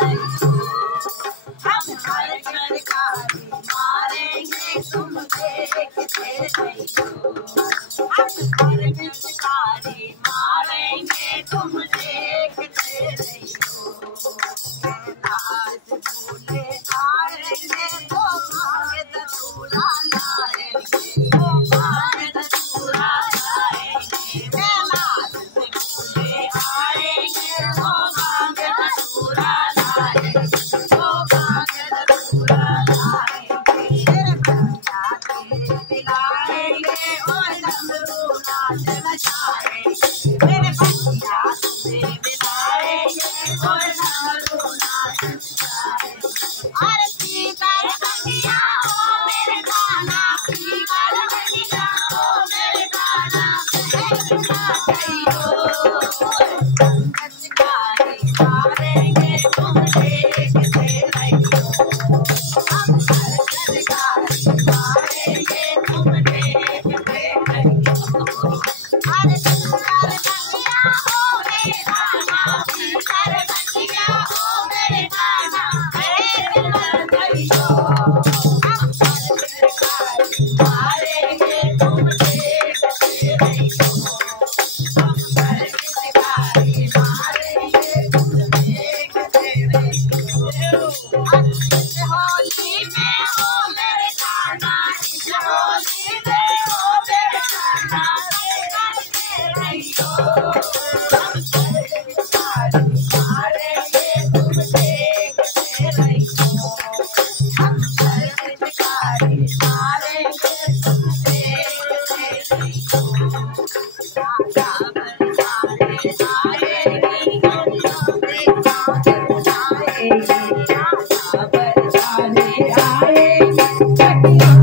रहियो। हम हर सरकारी मारेंगे तुम देखते रहियो। हम हर सरकारी मारेंगे तुम देखते रहियो। आज भूले आएंगे तो मांगे दसूरा लाएंगे, तो मांगे दसूरा लाएंगे। आज भूले आएंगे तो मांगे दसूरा लाएंगे, तो मांगे दसूरा लाएंगे। तेरे बच्चा के बिगाड़ेंगे और डमरू नाच नचाएंगे। मेरे बच्चा तुझे बिगाड़ेंगे और डमरू नाच नचाएंगे। अरे पीकर बनिया हो मेरे गाना, पीकर बनिया हो मेरे गाना, सरकारी मारेंगे तुम देखते रहियो। हम हर सरकारी मारेंगे तुम देखते रहियो। अरे पीकर बनिया हो मेरे गाना, पीकर बनिया हो मेरे गाना, हम सरकारी मारेंगे तुम देखते रहियो। हम सरकारी मारेंगे तुम देखते रहियो। इस होली में हो मेरे गाना, इस होली में हो मेरे गाना, करते रहियो। हम सरकारी मारेंगे तुम देखते रहियो। हम सरकारी मारेंगे तुम देखते रहियो। राजा बरसाने आएगी गलियों से चादर लाएगी, राजा बरसाने आएगी गलियों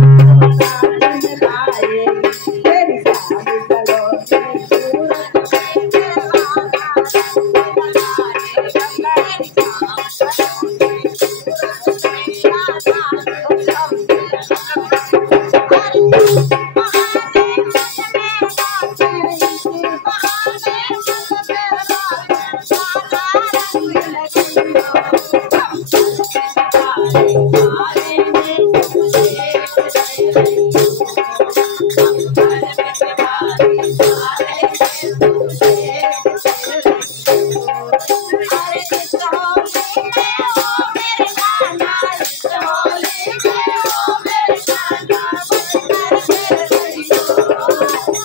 से चादर लाएगी। तेरी सारी सलोनी सूरत में दीवाना रंग लगाएगा, तेरी सारी सलोनी सूरत में राधा रंग लगाएगा। अरे बहाने मन में बातें, इसी बहाने मन में बातें, सारा रंग लगाइयो। हम सरकारी मारेंगे तुम देखते रहियो। हम सरकारी मारेंगे तुम देखते रहियो। अरे इस होली में हो मेरे गाना, इस होली में हो मेरे गाना, करते रहियो।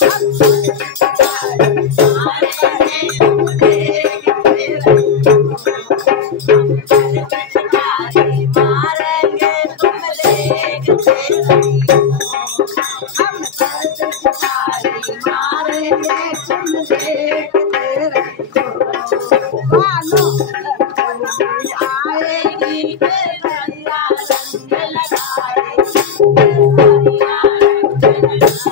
हम सरकारी मारेंगे तुम देखते रहियो। हम सरकारी मारेंगे तुम देखते रहियो। हम सरकारी मारेंगे तुम देखते रहियो। मानो होली आएगी केसरिया रंग लगाएगी, केसरिया रंग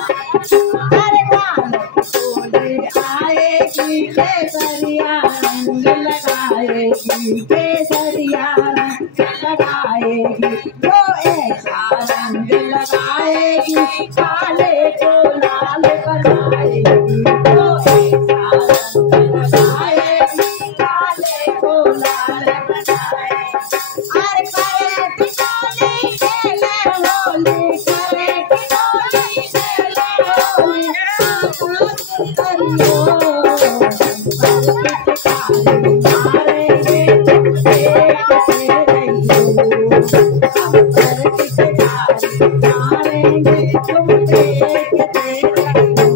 लगाएगी। अरे मानो होली आएगी केसरिया रंग लगाएगी, केसरिया रंग लगाएगी। जो ऐसा रंग लगाएगी काले को लाल बनाएगी, जो ऐसा रंग लगाएगी काले को लाल बनाएगी। अरे करे टिकोली खेले होली, करे टिकोली खेले होली, करियो। सरकारी मारेंगे तुम देखते रहियो। हम सरकारी मारेंगे तुम देखते रहियो।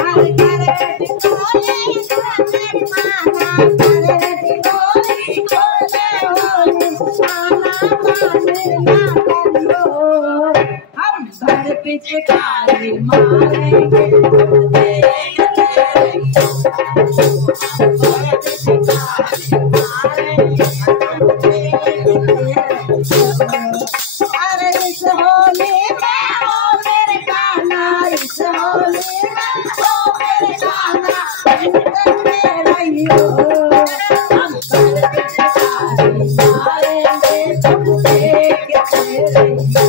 अरे करे टिकोली खेले माना, करे टिकोली खेले होली, माना माने ना करियो। हम घर पिचकारी मारेंगे तुम देखते रहियो। हम घर पिचकारी मारेंगे तुम देखते रहियो। अरे इस होली में हो मेरे गाना, इस होली में हो मेरे गाना, करते रहियो। हम घर पिचकारी मारेंगे तुम देखते रहियो।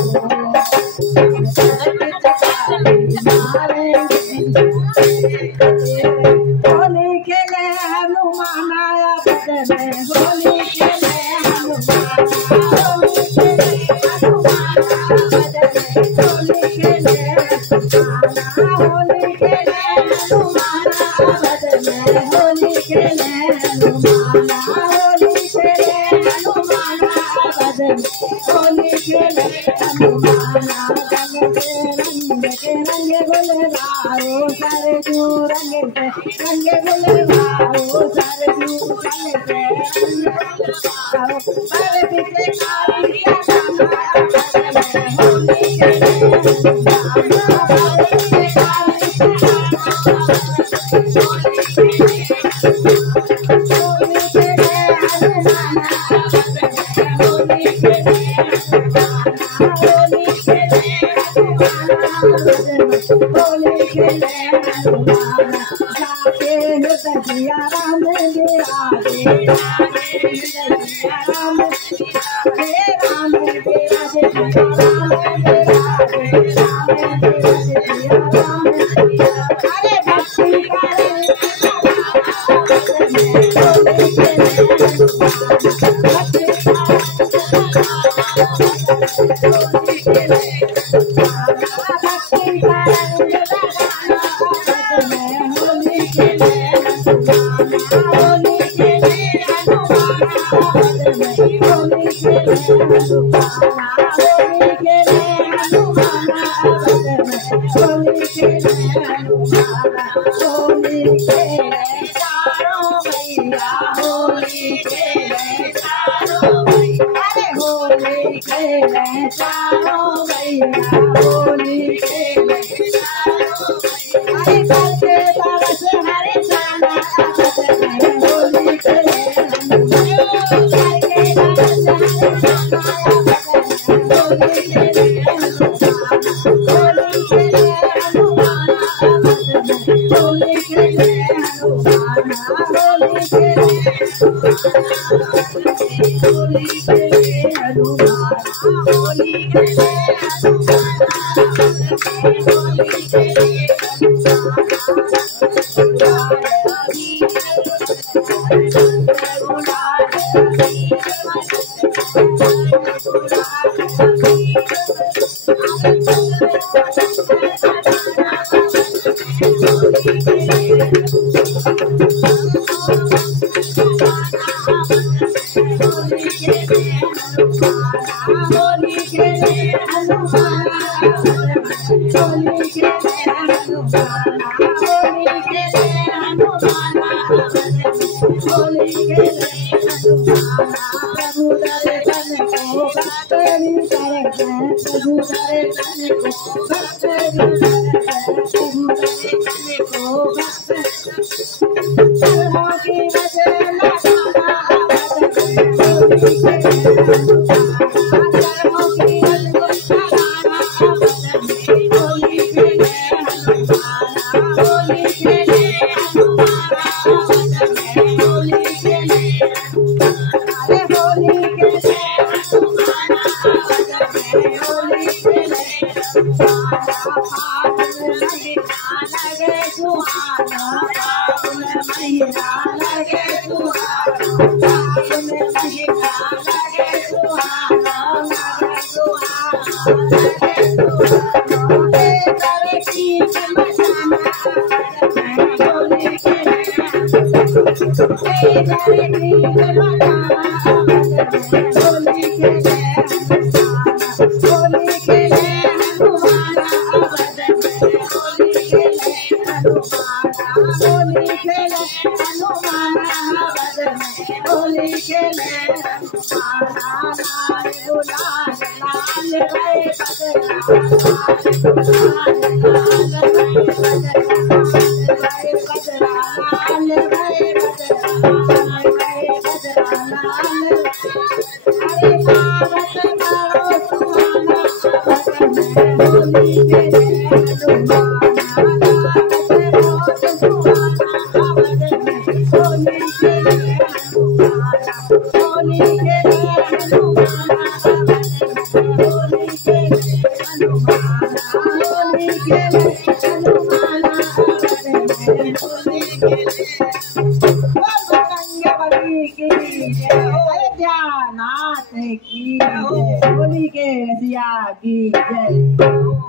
हम घर पिचकारी मारेंगे तुम देखते रहियो। होली खेले हनुमान आया बदले, होली खेले खेले हनुमाना अवध में होली खेले हनुमाना होली खेले हनुमाना अवध में होली खेले हनुमाना रंग के रंग गुलवाओ सरजू रंग से रंग गुलवाओ सरजू रंग से रंग गुलवाओ पर बिके कारिया होली खेले हनुमाना होली खेले हनुमाना जाके हृदय राम विराजे राम राम अरे भक्ति होली के रसिया की जय।